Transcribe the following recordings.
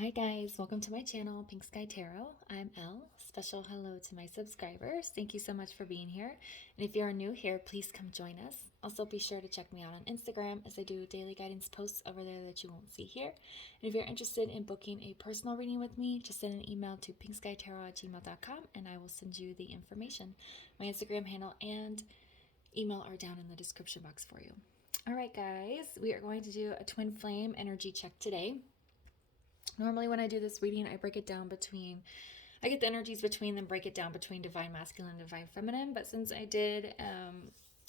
Hi guys, welcome to my channel, Pink Sky Tarot. I'm Elle. Special hello to my subscribers. Thank you so much for being here. And if you are new here, please come join us. Also be sure to check me out on Instagram as I do daily guidance posts over there that you won't see here. And if you're interested in booking a personal reading with me, just send an email to pinkskytarot@gmail.com and I will send you the information. My Instagram handle and email are down in the description box for you. All right guys, we are going to do a twin flame energy check today. Normally when I do this reading, I break it down between, I get the energies between them, break it down between divine masculine and divine feminine. But since I did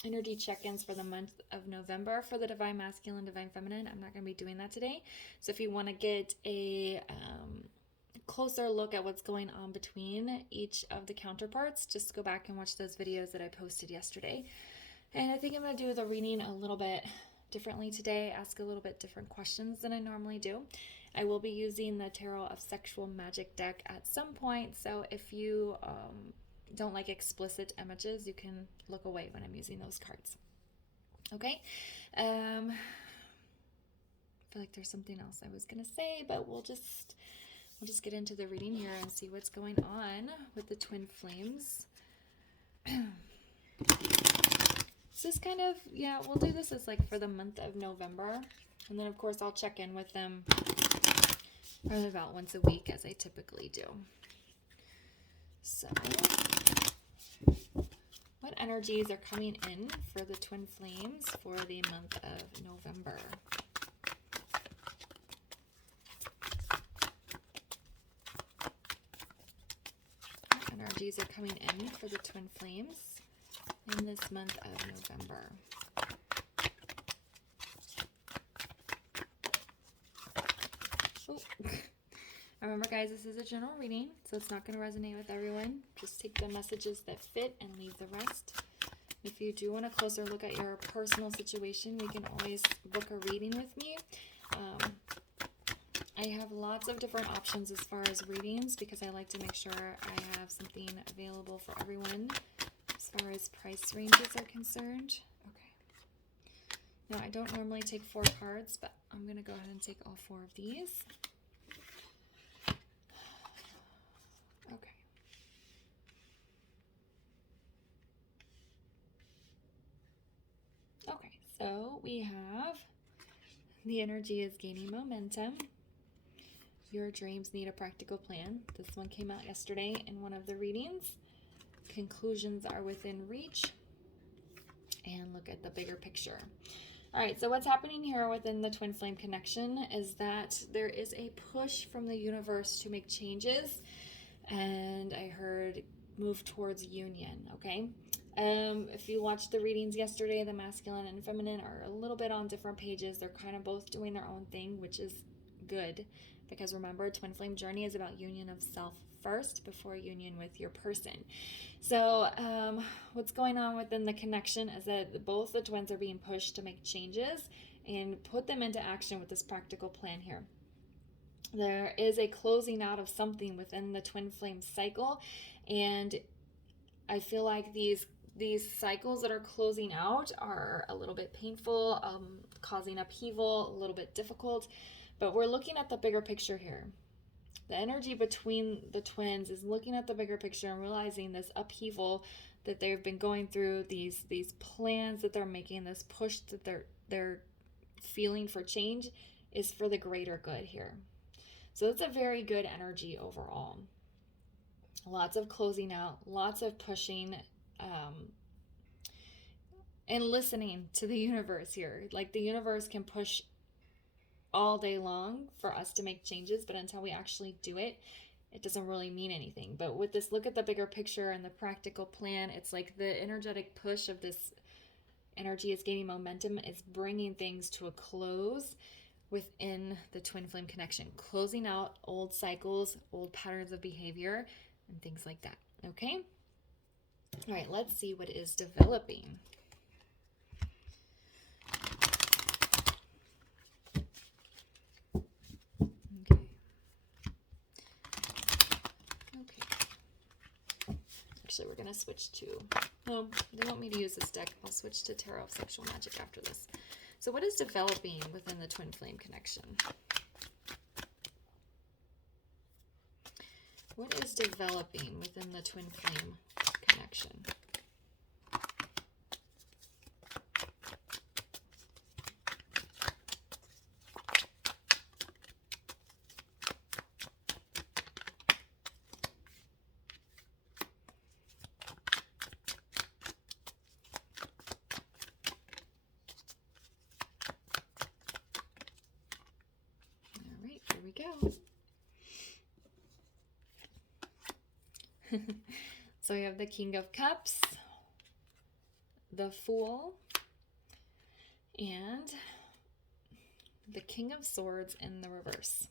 energy check-ins for the month of November for the divine masculine, divine feminine, I'm not going to be doing that today. So if you want to get a closer look at what's going on between each of the counterparts, just go back and watch those videos that I posted yesterday. And I think I'm going to do the reading a little bit differently today, ask a little bit different questions than I normally do. I will be using the Tarot of Sexual Magic deck at some point, so if you don't like explicit images, you can look away when I'm using those cards. Okay? I feel like there's something else I was going to say, but we'll just get into the reading here and see what's going on with the twin flames. So this kind of, yeah, we'll do this as like for the month of November. And then, of course, I'll check in with them probably about once a week, as I typically do. So, what energies are coming in for the twin flames for the month of November? What energies are coming in for the twin flames in this month of November? Remember guys, this is a general reading, so it's not going to resonate with everyone. Just take the messages that fit and leave the rest. If you do want a closer look at your personal situation, we can always book a reading with me. I have lots of different options as far as readings because I like to make sure I have something available for everyone as far as price ranges are concerned. Okay. Now, I don't normally take 4 cards, but I'm going to go ahead and take all 4 of these. Okay. Okay, so we have the energy is gaining momentum. Your dreams need a practical plan. This one came out yesterday in one of the readings. Conclusions are within reach. And look at the bigger picture. All right, so what's happening here within the twin flame connection is that there is a push from the universe to make changes. And I heard move towards union, okay? If you watched the readings yesterday, the masculine and feminine are a little bit on different pages. They're kind of both doing their own thing, which is good. Because remember, twin flame journey is about union of self first before union with your person. So what's going on within the connection is that both the twins are being pushed to make changes and put them into action with this practical plan here. There is a closing out of something within the twin flame cycle, and I feel like these cycles that are closing out are a little bit painful, causing upheaval, a little bit difficult, but we're looking at the bigger picture here. The energy between the twins is looking at the bigger picture and realizing this upheaval that they've been going through, these plans that they're making, this push that they're feeling for change is for the greater good here. So it's a very good energy overall. Lots of closing out, lots of pushing, and listening to the universe here. Like the universe can push all day long for us to make changes, but until we actually do it, it doesn't really mean anything. But with this look at the bigger picture and the practical plan, it's like the energetic push of this energy is gaining momentum. It's bringing things to a close within the twin flame connection, closing out old cycles, old patterns of behavior, and things like that. Okay? All right, let's see what is developing. Actually, we're going to switch to, no, they want me to use this deck. I'll switch to Tarot of Sexual Magic after this. So what is developing within the twin flame connection? What is developing within the twin flame connection? All right, here we go. So we have the King of Cups, the Fool, and the King of Swords in the reverse.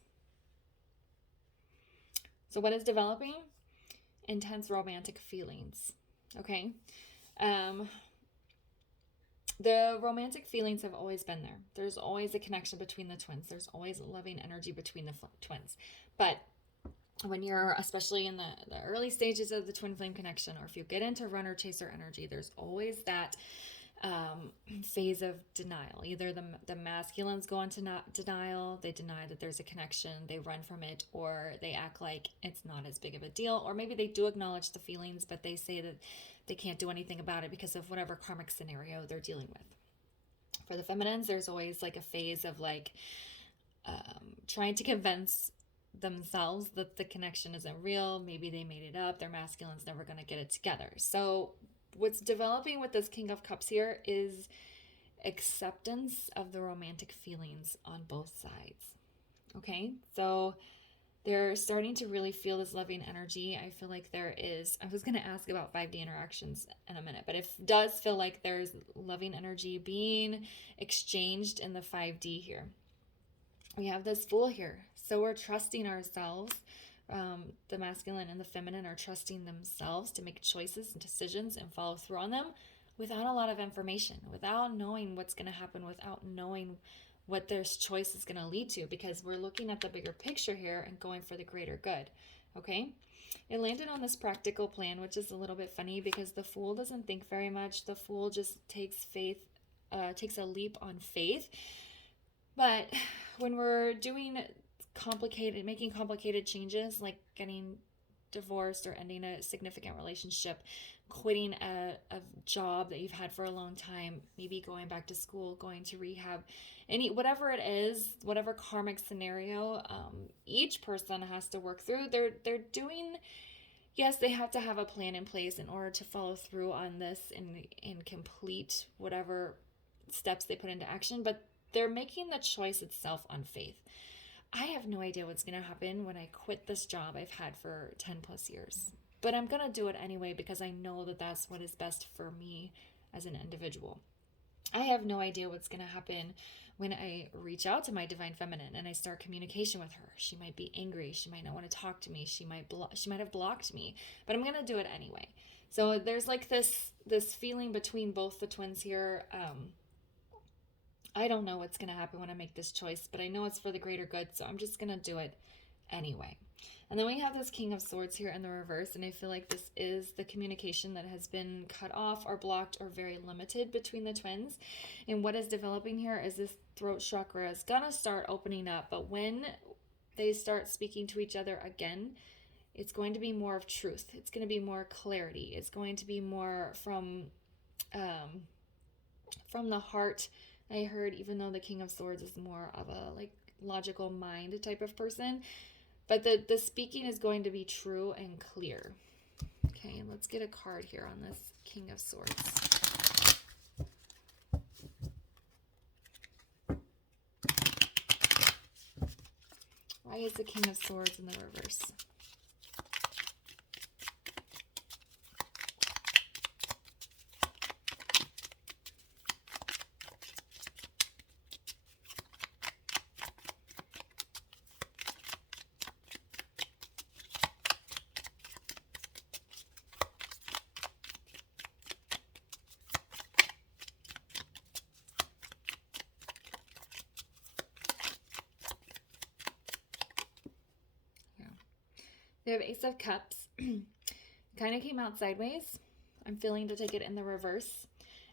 So what is developing? Intense romantic feelings. Okay. The romantic feelings have always been there. There's always a connection between the twins. There's always loving energy between the twins. But when you're, especially in the early stages of the twin flame connection, or if you get into runner chaser energy, there's always that phase of denial. Either the masculines go into denial, they deny that there's a connection, they run from it, or they act like it's not as big of a deal, or maybe they do acknowledge the feelings, but they say that they can't do anything about it because of whatever karmic scenario they're dealing with. For the feminines, there's always like a phase of like trying to convince themselves that the connection isn't real. Maybe they made it up. Their masculine's never going to get it together. So what's developing with this King of Cups here is acceptance of the romantic feelings on both sides. Okay, so they're starting to really feel this loving energy. I feel like there is, I was going to ask about 5D interactions in a minute, but it does feel like there's loving energy being exchanged in the 5D here. We have this Fool here. So we're trusting ourselves. The masculine and the feminine are trusting themselves to make choices and decisions and follow through on them without a lot of information, without knowing what's going to happen, without knowing what their choice is going to lead to, because we're looking at the bigger picture here and going for the greater good. Okay? It landed on this practical plan, which is a little bit funny because the Fool doesn't think very much. The Fool just takes a leap on faith. But when we're making complicated changes, like getting divorced or ending a significant relationship, quitting a job that you've had for a long time, maybe going back to school, going to rehab, whatever it is, whatever karmic scenario, each person has to work through. They're doing, yes, they have to have a plan in place in order to follow through on this and complete whatever steps they put into action, but they're making the choice itself on faith. I have no idea what's going to happen when I quit this job I've had for 10 plus years. But I'm going to do it anyway because I know that that's what is best for me as an individual. I have no idea what's going to happen when I reach out to my divine feminine and I start communication with her. She might be angry. She might not want to talk to me. She might have blocked me. But I'm going to do it anyway. So there's like this feeling between both the twins here. I don't know what's going to happen when I make this choice, but I know it's for the greater good, so I'm just going to do it anyway. And then we have this King of Swords here in the reverse, and I feel like this is the communication that has been cut off or blocked or very limited between the twins. And what is developing here is this throat chakra is going to start opening up, but when they start speaking to each other again, it's going to be more of truth. It's going to be more clarity. It's going to be more from the heart. I heard, even though the King of Swords is more of a like logical mind type of person, but the speaking is going to be true and clear. Okay, let's get a card here on this King of Swords. Why is the King of Swords in the reverse? We have Ace of Cups. Kind of came out sideways. I'm feeling to take it in the reverse.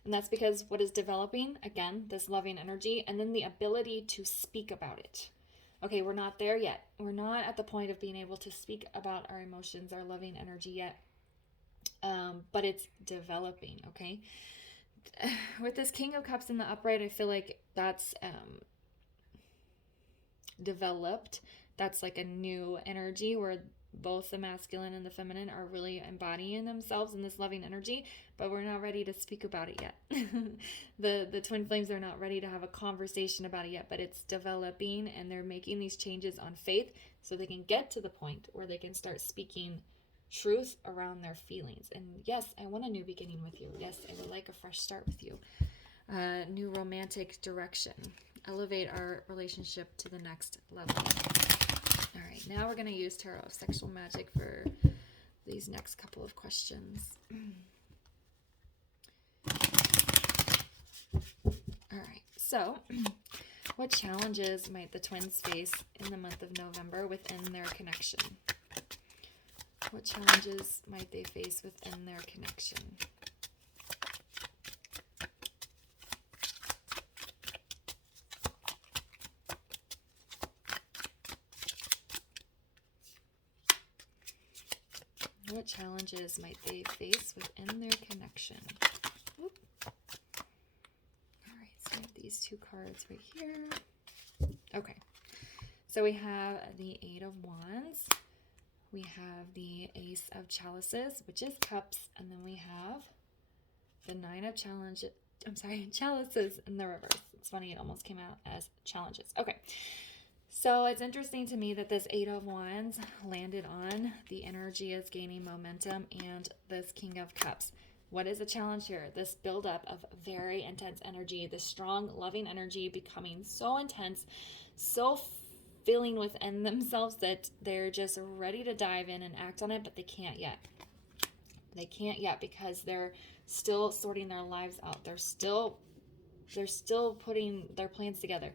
And that's because what is developing, again, this loving energy, and then the ability to speak about it. Okay, we're not there yet. We're not at the point of being able to speak about our emotions, our loving energy yet. But it's developing, okay? With this King of Cups in the upright, I feel like that's developed. That's like a new energy where both the masculine and the feminine are really embodying themselves in this loving energy, but we're not ready to speak about it yet. The twin flames are not ready to have a conversation about it yet, but it's developing, and they're making these changes on faith so they can get to the point where they can start speaking truth around their feelings. And yes, I want a new beginning with you. Yes, I would like a fresh start with you. New romantic direction. Elevate our relationship to the next level. All right, now we're going to use Tarot of Sexual Magic for these next couple of questions. All right, so what challenges might the twins face in the month of November within their connection? What challenges might they face within their connection? What challenges might they face within their connection? Oop. All right, so we have these two cards right here. Okay, so we have the Eight of Wands. We have the Ace of Chalices, which is cups, and then we have the Nine of Chalices in the reverse. It's funny, it almost came out as challenges. Okay. So it's interesting to me that this Eight of Wands landed on the energy is gaining momentum and this King of Cups. What is the challenge here? This buildup of very intense energy, this strong, loving energy becoming so intense, so feeling within themselves that they're just ready to dive in and act on it, but they can't yet. They can't yet because they're still sorting their lives out. They're still putting their plans together.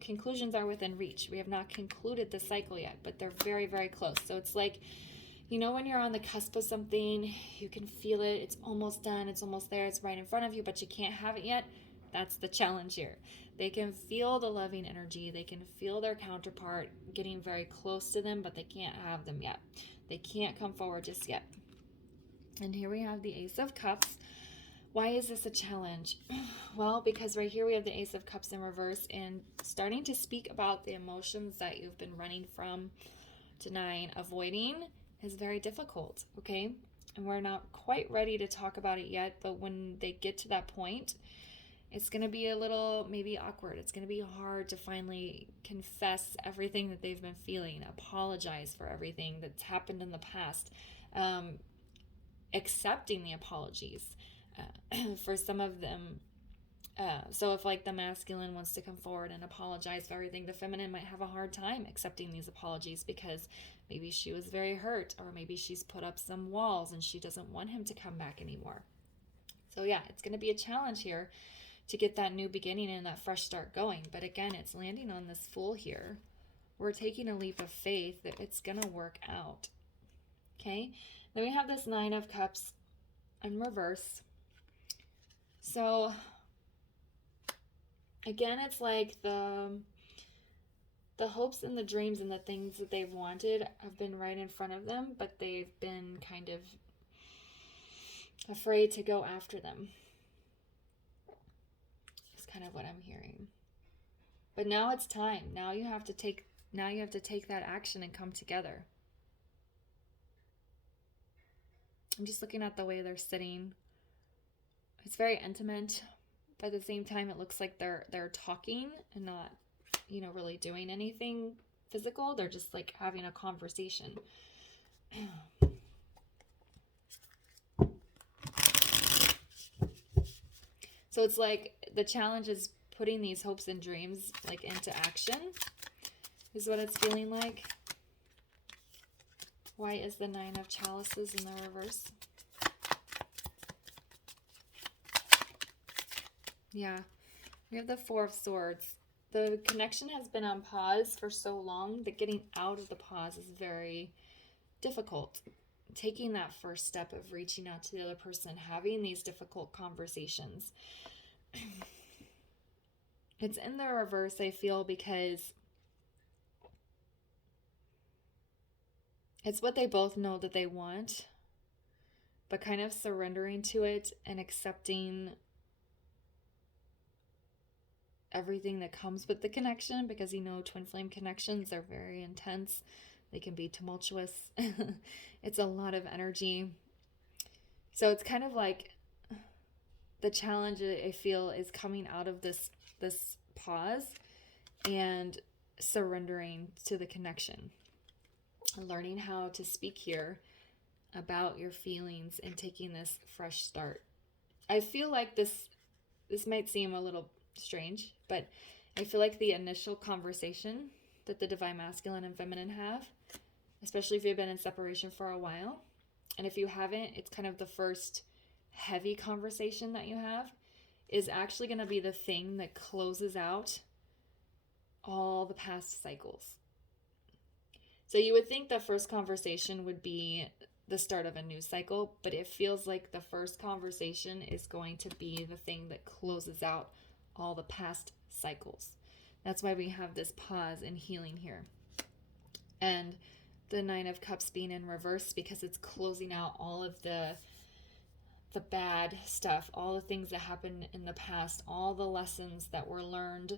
Conclusions are within reach. We have not concluded the cycle yet, but they're very, very close. So it's like, you know, when you're on the cusp of something, you can feel it. It's almost done. It's almost there. It's right in front of you, but you can't have it yet. That's the challenge here. They can feel the loving energy. They can feel their counterpart getting very close to them, but they can't have them yet. They can't come forward just yet. And here we have the Ace of Cups. Why is this a challenge? Well, because right here we have the Ace of Cups in reverse, and starting to speak about the emotions that you've been running from, denying, avoiding is very difficult, okay? And we're not quite ready to talk about it yet, but when they get to that point, it's going to be a little maybe awkward. It's going to be hard to finally confess everything that they've been feeling, apologize for everything that's happened in the past, accepting the apologies. For some of them, so if like the masculine wants to come forward and apologize for everything, the feminine might have a hard time accepting these apologies because maybe she was very hurt, or maybe she's put up some walls and she doesn't want him to come back anymore. So yeah, it's going to be a challenge here to get that new beginning and that fresh start going. But again, it's landing on this Fool here. We're taking a leap of faith that it's going to work out. Okay, then we have this Nine of Cups in reverse. So again, it's like the hopes and the dreams and the things that they've wanted have been right in front of them, but they've been kind of afraid to go after them. It's kind of what I'm hearing. But now it's time. Now you have to take that action and come together. I'm just looking at the way they're sitting. It's very intimate, but at the same time, it looks like they're talking and not, really doing anything physical. They're just like having a conversation. So it's like the challenge is putting these hopes and dreams like into action, is what it's feeling like. Why is the Nine of Chalices in the reverse? Yeah, we have the Four of Swords. The connection has been on pause for so long that getting out of the pause is very difficult. Taking that first step of reaching out to the other person, having these difficult conversations. It's in the reverse, I feel, because It's what they both know that they want, but kind of surrendering to it and accepting everything that comes with the connection, because twin flame connections are very intense. They can be tumultuous. It's a lot of energy. So it's kind of like the challenge I feel is coming out of this pause and surrendering to the connection, learning how to speak here about your feelings and taking this fresh start. I feel like this might seem a little strange, but I feel like the initial conversation that the divine masculine and feminine have, especially if you've been in separation for a while, and if you haven't, it's kind of the first heavy conversation that you have, is actually going to be the thing that closes out all the past cycles. So you would think the first conversation would be the start of a new cycle, but it feels like the first conversation is going to be the thing that closes out all the past cycles. That's why we have this pause and healing here. And the Nine of Cups being in reverse, because it's closing out all of the bad stuff, all the things that happened in the past, all the lessons that were learned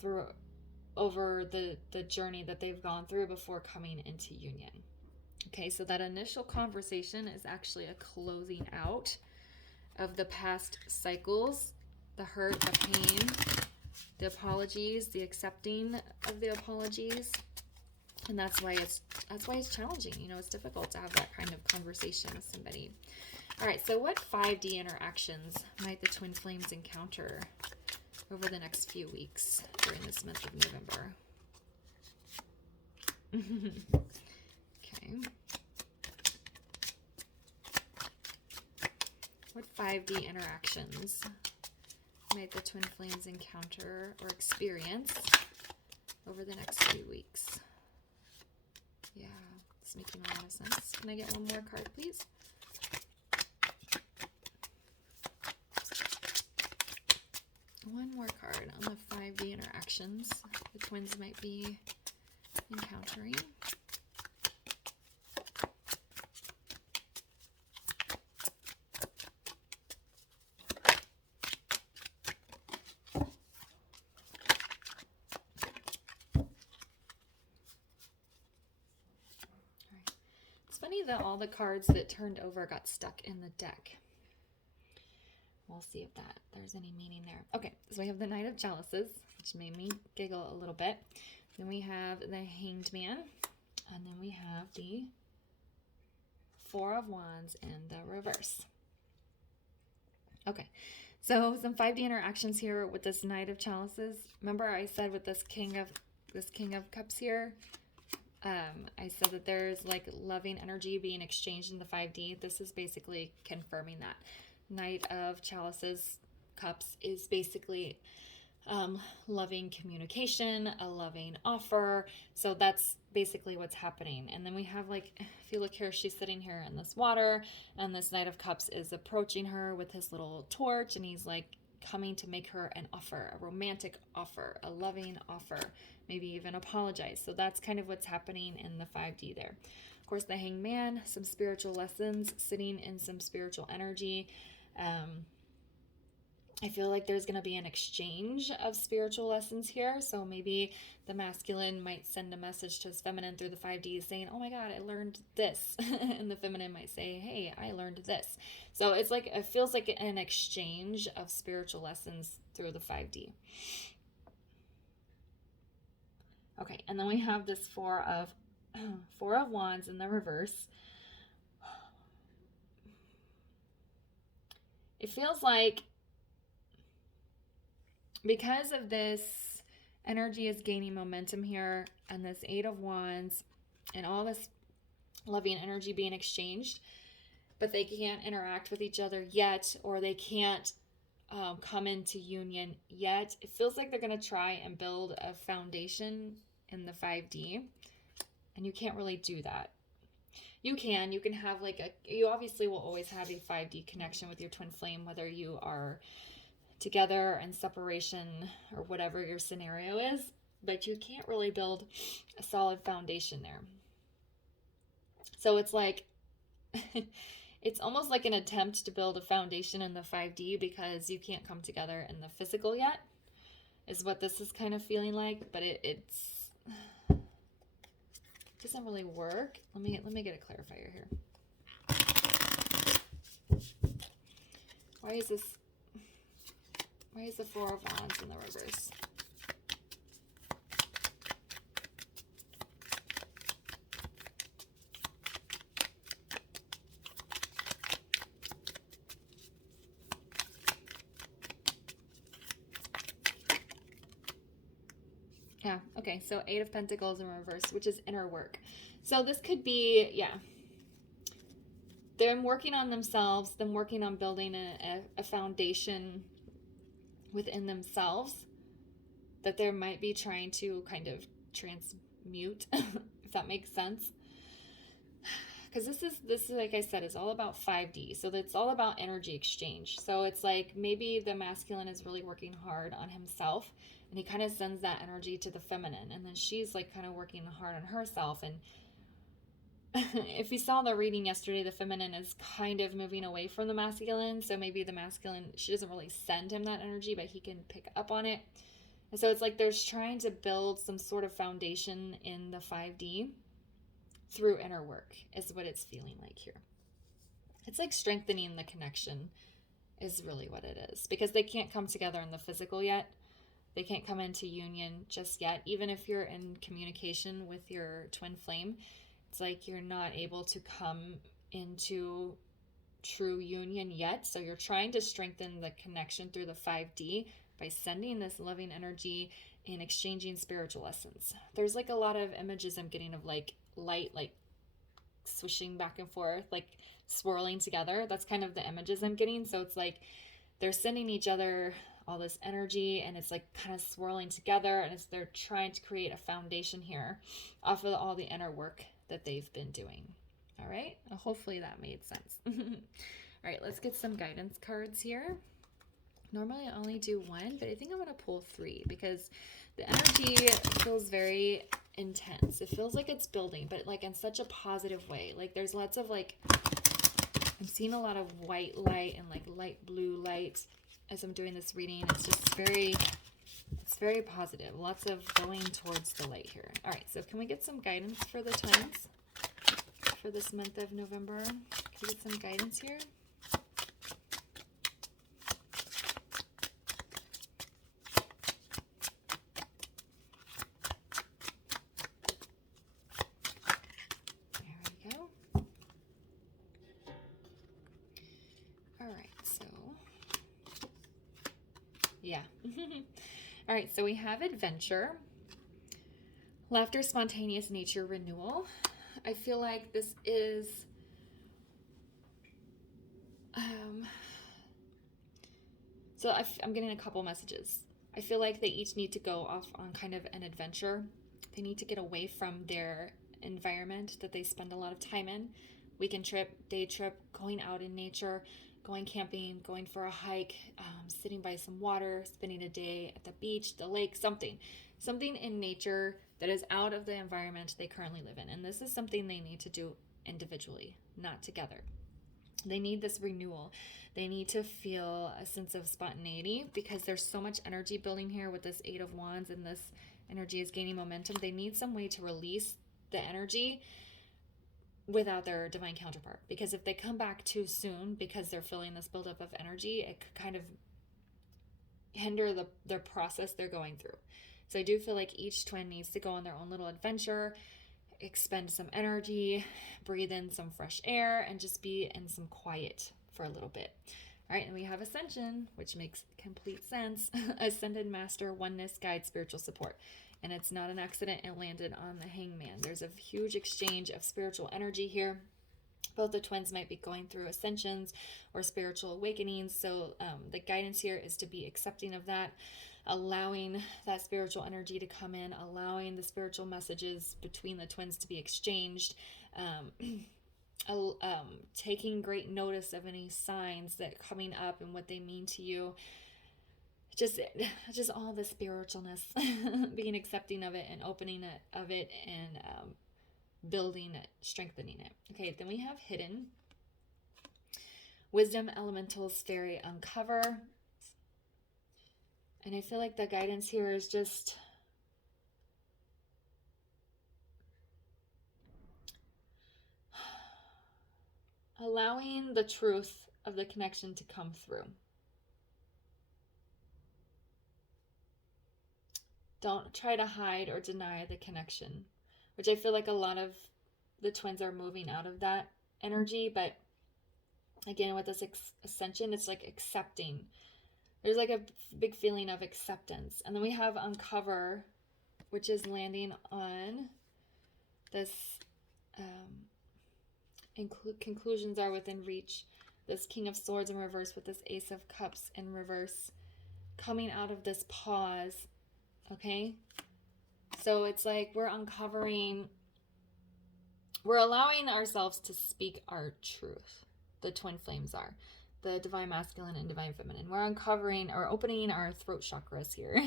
through over the journey that they've gone through before coming into union. Okay, so that initial conversation is actually a closing out of the past cycles, the hurt, the pain, the apologies, the accepting of the apologies. And that's why it's challenging. It's difficult to have that kind of conversation with somebody. All right, so what 5D interactions might the twin flames encounter over the next few weeks during this month of November? Okay. What 5D interactions might the twin flames encounter or experience over the next few weeks? Yeah, it's making a lot of sense. Can I get one more card, please? One more card on the 5D interactions the twins might be encountering. It's funny that all the cards that turned over got stuck in the deck. We'll see if there's any meaning there. Okay, so we have the Knight of Chalices, which made me giggle a little bit. Then we have the Hanged Man, and then we have the Four of Wands in the reverse. Okay, so some 5D interactions here with this Knight of Chalices. Remember I said with this King of Cups here, I said that there's like loving energy being exchanged in the 5D. This is basically confirming that. Knight of Chalices Cups is basically loving communication, a loving offer. So that's basically what's happening. And then we have, like, if you look here, she's sitting here in this water, and this Knight of Cups is approaching her with his little torch, and he's like coming to make her an offer, a romantic offer, a loving offer, maybe even apologize. So that's kind of what's happening in the 5D there. Of course, the Hanged Man, some spiritual lessons, sitting in some spiritual energy. I feel like there's going to be an exchange of spiritual lessons here. So maybe the masculine might send a message to his feminine through the 5D saying, oh my God, I learned this. And the feminine might say, hey, I learned this. So it's like, it feels like an exchange of spiritual lessons through the 5D. Okay, and then we have this Four of Wands in the reverse. It feels like because of this, energy is gaining momentum here, and this Eight of Wands and all this loving energy being exchanged, but they can't interact with each other yet, or they can't come into union yet. It feels like they're going to try and build a foundation in the 5D, and you can't really do that. You can have you obviously will always have a 5D connection with your twin flame, whether you are together in separation or whatever your scenario is, but you can't really build a solid foundation there. So it's like, it's almost like an attempt to build a foundation in the 5D because you can't come together in the physical yet, is what this is kind of feeling like. But it doesn't really work. Let me get a clarifier here. Why is the Four of Wands in the reverse? Yeah, okay, so Eight of Pentacles in reverse, which is inner work. So this could be, yeah, them working on themselves, them working on building a foundation within themselves that they might be trying to kind of transmute, if that makes sense. Because this is, like I said, is all about 5D. So it's all about energy exchange. So it's like maybe the masculine is really working hard on himself, and he kind of sends that energy to the feminine. And then she's like kind of working hard on herself. And if you saw the reading yesterday, the feminine is kind of moving away from the masculine. So maybe the masculine, she doesn't really send him that energy, but he can pick up on it. And so it's like there's trying to build some sort of foundation in the 5D through inner work is what it's feeling like here. It's like strengthening the connection is really what it is, because they can't come together in the physical yet. They can't come into union just yet. Even if you're in communication with your twin flame, it's like you're not able to come into true union yet. So you're trying to strengthen the connection through the 5D by sending this loving energy and exchanging spiritual essence. There's like a lot of images I'm getting of like light, like swishing back and forth, like swirling together. That's kind of the images I'm getting. So it's like they're sending each other all this energy, and it's like kind of swirling together, and they're trying to create a foundation here off of all the inner work that they've been doing. All right, hopefully that made sense. All right, let's get some guidance cards here. Normally I only do one, but I think I'm going to pull three because the energy feels very intense. It feels like it's building, but like in such a positive way. Like there's lots of like, I'm seeing a lot of white light and like light blue light as I'm doing this reading. It's just very positive. Lots of going towards the light here. All right, so can we get some guidance for the times for this month of November? Can we get some guidance here? Yeah. All right, so we have adventure, laughter, spontaneous nature, renewal. I feel like this is so I'm getting a couple messages. I feel like they each need to go off on kind of an adventure. They need to get away from their environment that they spend a lot of time in. Weekend trip, day trip, going out in nature, going camping, going for a hike, sitting by some water, spending a day at the beach, the lake, something in nature that is out of the environment they currently live in. And this is something they need to do individually, not together. They need this renewal. They need to feel a sense of spontaneity because there's so much energy building here with this Eight of Wands, and this energy is gaining momentum. They need some way to release the energy without their divine counterpart, because if they come back too soon because they're feeling this buildup of energy, it could kind of hinder their process they're going through. So I do feel like each twin needs to go on their own little adventure, expend some energy, breathe in some fresh air, and just be in some quiet for a little bit. All right, and we have Ascension, which makes complete sense. Ascended Master, oneness, guide, spiritual support. And it's not an accident it landed on the Hangman. There's a huge exchange of spiritual energy here. Both the twins might be going through ascensions or spiritual awakenings. So the guidance here is to be accepting of that, allowing that spiritual energy to come in, allowing the spiritual messages between the twins to be exchanged, taking great notice of any signs that are coming up and what they mean to you. Just all the spiritualness, being accepting of it and opening of it, and building it, strengthening it. Okay, then we have hidden. Wisdom, elementals, fairy, uncover. And I feel like the guidance here is just allowing the truth of the connection to come through. Don't try to hide or deny the connection, which I feel like a lot of the twins are moving out of that energy. But again, with this ascension, it's like accepting. There's like a big feeling of acceptance. And then we have uncover, which is landing on this conclusions are within reach. This King of Swords in reverse with this Ace of Cups in reverse, coming out of this pause. Okay, so it's like we're uncovering, we're allowing ourselves to speak our truth. The twin flames are the divine masculine and divine feminine. We're uncovering or opening our throat chakras here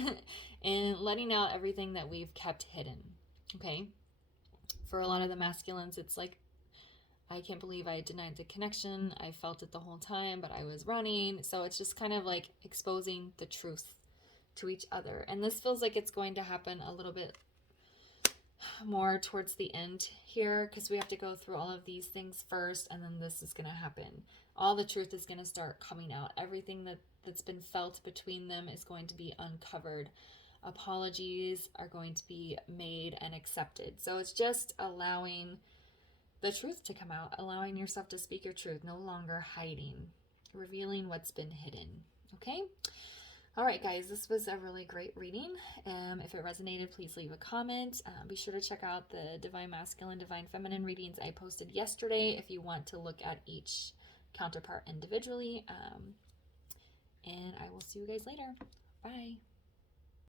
and letting out everything that we've kept hidden. Okay, for a lot of the masculines, it's like, I can't believe I denied the connection. I felt it the whole time, but I was running. So it's just kind of like exposing the truth to each other. And this feels like it's going to happen a little bit more towards the end here, because we have to go through all of these things first, and then this is going to happen. All the truth is going to start coming out. Everything that's been felt between them is going to be uncovered. Apologies are going to be made and accepted. So it's just allowing the truth to come out, allowing yourself to speak your truth, no longer hiding, revealing what's been hidden. Okay? All right, guys, this was a really great reading. If it resonated, please leave a comment. Be sure to check out the Divine Masculine, Divine Feminine readings I posted yesterday if you want to look at each counterpart individually. And I will see you guys later. Bye.